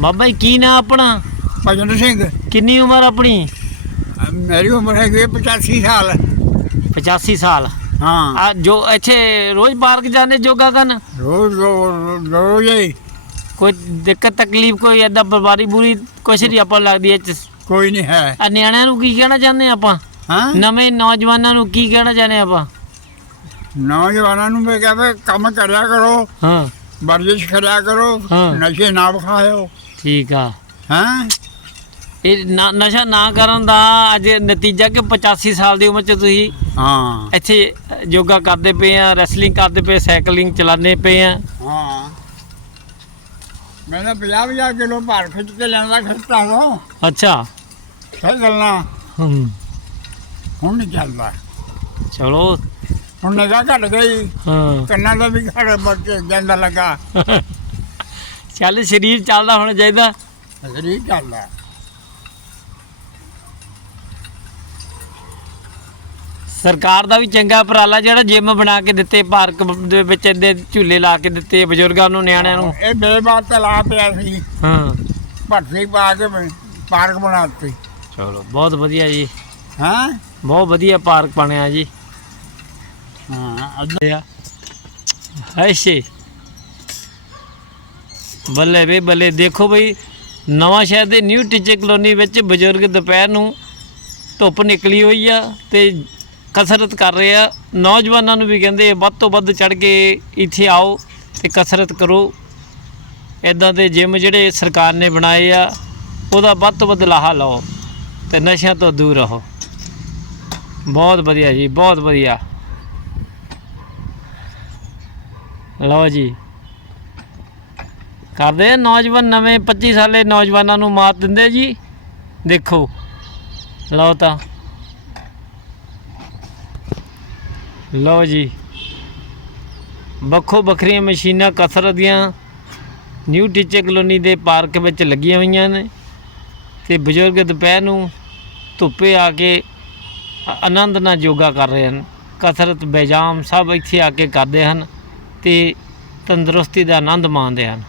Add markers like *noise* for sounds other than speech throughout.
ਬਾਬਾ ਜੀ ਕੀ ਨਾਂ ਆਪਣਾ? ਭਜਨ ਸਿੰਘ। ਕਿੰਨੀ ਉਮਰ ਆਪਣੀ? ਮੇਰੀ ਉਮਰ ਹੈਗੀ ਹੈ 85 ਸਾਲ। 85 ਸਾਲ। ਹਾਂ। ਆ ਜੋ ਇੱਥੇ ਰੋਜ਼ ਪਾਰਕ ਜਾਂਦੇ ਯੋਗਾ ਕਰਨ? ਰੋਜ਼ ਰੋਜ਼ ਰੋਜ਼ ਹੀ। ਕੋਈ ਦਿੱਕਤ ਤਕਲੀਫ ਕੋਈ ਐਦਾਂ ਬਿਮਾਰੀ ਬੁਰੀ ਕੁਛ ਨਹੀਂ ਆਪਾਂ ਲੱਗਦੀ ਐ ਕੋਈ ਨਹੀਂ ਹੈ। ਆ ਨਿਆਣਿਆਂ ਨੂੰ ਕੀ ਕਹਿਣਾ ਚਾਹੁੰਦੇ ਆਪਾਂ? ਹਾਂ? ਨਵੇਂ ਨੌਜਵਾਨਾਂ ਨੂੰ ਕੀ ਕਹਿਣਾ ਚਾਹੁੰਦੇ ਆਪਾਂ? ਨੌਜਵਾਨਾਂ ਨੂੰ ਮੈਂ ਕਹਿੰਦਾ ਕੰਮ ਕਰਿਆ ਕਰੋ ਹਾਂ। ਵਰਜਿਸ਼ ਕਰਿਆ ਕਰੋ ਹਾਂ। ਨਸ਼ੇ ਨਾ ਵਿਖਾਇਓ। ਠੀਕ ਆ। ਹਾਂ। ਇਹ ਨਾ- ਨਸ਼ਾ ਨਾ ਕਰਨ ਦਾ ਅੱਜ ਨਤੀਜਾ ਕਿ 85 ਸਾਲ ਦੀ ਉਮਰ 'ਚ ਤੁਸੀਂ ਹਾਂ। ਇੱਥੇ ਯੋਗਾ ਕਰਦੇ ਪਏ ਆ ਰੈਸਲਿੰਗ ਕਰਦੇ ਪਏ ਸਾਈਕਲਿੰਗ ਚਲਾਉਂਦੇ ਪਏ ਆ। ਹਾਂ। ਮੈਂ ਤਾਂ 50 50 ਕਿਲੋ ਭਾਰ ਖਿੱਚ ਕੇ ਲੈਂਦਾ ਖਿੱਚਦਾ ਹਾਂ ਅੱਛਾ। ਸਹੀ ਗੱਲ ਨਾ ਹਮ, ਹੁਣ ਨਹੀਂ ਚੱਲਦਾ। ਚਲੋ। ਹੁਣ ਨਿਗਾਹ ਘਟ ਗਈ ਹਾਂ। ਕੰਨਾਂ ਦਾ ਵੀ ਘੜ ਬੱਚੇ ਜਾਂਦਾ ਲੱਗਾ। *laughs* ਚੱਲ ਸਰੀਰ ਚੱਲਦਾ ਹੋਣਾ ਚਾਹੀਦਾ ਸਰੀਰ ਚੱਲਦਾ। ਸਰਕਾਰ ਦਾ ਵੀ ਚੰਗਾ ਉਪਰਾਲਾ ਜਿਹੜਾ ਜਿਮ ਬਣਾ ਕੇ ਦਿੱਤੇ ਪਾਰਕ ਦੇ ਵਿੱਚ ਇਹਦੇ ਝੂਲੇ ਲਾ ਕੇ ਦਿੱਤੇ ਬਜ਼ੁਰਗਾਂ ਨੂੰ ਨਿਆਣਿਆਂ ਨੂੰ। ਇਹ ਬੇਬਾਤ ਤੇ ਲਾ ਪਿਆ ਸੀ। ਹਾਂ। ਭੱਠੀ ਪਾ ਕੇ ਪਾਰਕ ਬਣਾਤੀ ਚਲੋ ਬਹੁਤ ਵਧੀਆ ਜੀ। ਹਾਂ? ਬਹੁਤ ਵਧੀਆ ਪਾਰਕ ਬਣਿਆ ਜੀ। ਹਾਂ ਅੱਜ ਅੱਛੇ ਬੱਲੇ ਵੇ ਬੱਲੇ, ਦੇਖੋ ਬਈ, ਨਵਾਂ ਸ਼ਹਿਰ ਦੇ ਨਿਊ ਟੀਚਰ ਕਲੋਨੀ ਵਿੱਚ ਬਜ਼ੁਰਗ ਦੁਪਹਿਰ ਨੂੰ ਧੁੱਪ ਨਿਕਲੀ ਹੋਈ ਆ ਤੇ ਕਸਰਤ ਕਰ ਰਹੇ ਆ। ਨੌਜਵਾਨਾਂ ਨੂੰ ਵੀ ਕਹਿੰਦੇ ਵੱਧ ਤੋਂ ਵੱਧ ਚੜ ਕੇ ਇੱਥੇ ਆਓ ਤੇ ਕਸਰਤ ਕਰੋ। ਇਦਾਂ ਦੇ ਜਿਮ ਜਿਹੜੇ ਸਰਕਾਰ ਨੇ ਬਣਾਏ ਆ, ਉਹਦਾ ਵੱਧ ਤੋਂ ਵੱਧ ਲਾਹਾ ਲਓ ਤੇ ਨਸ਼ਿਆਂ ਤੋਂ ਦੂਰ ਰਹੋ। ਬਹੁਤ ਵਧੀਆ ਜੀ, ਬਹੁਤ ਵਧੀਆ। ਲਓ ਜੀ। ਕਰਦੇ ਆ। ਨੌਜਵਾਨ ਨਵੇਂ 25 ਸਾਲੇ ਨੌਜਵਾਨਾਂ ਨੂੰ ਮਾਤ ਦਿੰਦੇ ਜੀ। ਦੇਖੋ। ਲਓ ਤਾਂ। ਲਓ ਜੀ। ਵੱਖੋ ਵੱਖਰੀਆਂ ਮਸ਼ੀਨਾਂ ਕਸਰਤ ਦੀਆਂ ਨਿਊ ਟੀਚਰ ਕਲੋਨੀ ਦੇ ਪਾਰਕ ਵਿੱਚ ਲੱਗੀਆਂ ਹੋਈਆਂ ਨੇ। ਤੇ ਬਜ਼ੁਰਗ ਦੁਪਹਿਰ ਨੂੰ ਧੁੱਪੇ ਆ ਕੇ ਆਨੰਦ ਨਾਲ ਯੋਗਾ ਕਰ ਰਹੇ ਹਨ। ਕਸਰਤ, ਬੈਜਾਮ ਸਭ ਇੱਥੇ ਆ ਕੇ ਕਰਦੇ ਹਨ ਤੇ ਤੰਦਰੁਸਤੀ ਦਾ ਆਨੰਦ ਮਾਣਦੇ ਹਨ।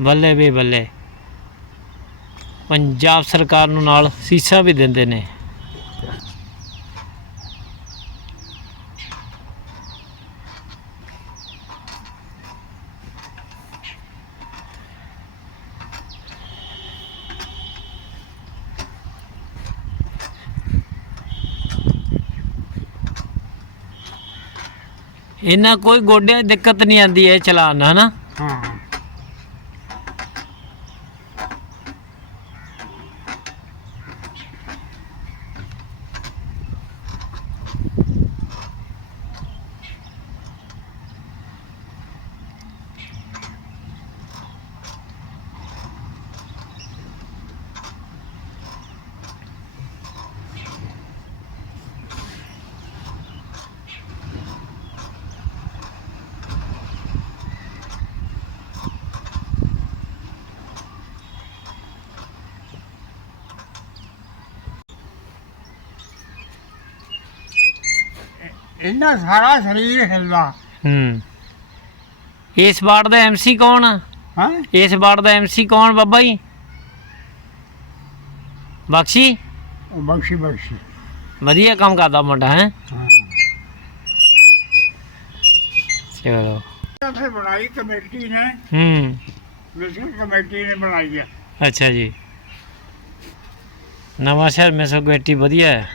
ਬੱਲੇ ਵੀ ਬੱਲੇ। ਪੰਜਾਬ ਸਰਕਾਰ ਨੂੰ ਨਾਲ ਸੀਸਾ ਵੀ ਦਿੰਦੇ ਨੇ। ਇਹਨਾਂ ਕੋਈ ਗੋਡਿਆਂ ਦੀ ਦਿੱਕਤ ਨਹੀਂ ਆਂਦੀ ਇਹ ਚਲਾਉਣ ਨਾਲ ਹਨਾ? ਹਾਂ। ਇਹਨਾਂ ਸਾਰਾ ਸਰੀਰ ਹਿਲਦਾ। ਹੂੰ। ਇਸ ਵਾਰਡ ਦਾ ਐਮਸੀ ਕੌਣ? ਆ ਹਾਂ? ਇਸ ਵਾਰਡ ਦਾ ਐਮਸੀ ਕੌਣ ਬਾਬਾ ਜੀ? ਬਖਸ਼ੀ? ਉਹ ਬਖਸ਼ੀ ਬਖਸ਼ੀ। ਵਧੀਆ ਕੰਮ ਕਰਦਾ ਮੁੰਡਾ ਹੈ? ਚਲੋ। ਫਿਰ ਬਣਾਈ ਕਮੇਟੀ ਨੇ। ਹੂੰ। ਮਿਸ਼ਨ ਕਮੇਟੀ ਨੇ ਬਣਾਈ ਹੈ ਅੱਛਾ ਜੀ। ਨਵਾਂ ਸ਼ਹਿਰ ਮਿਸੋ ਗੇਟੀ ਵਧੀਆ ਹੈ।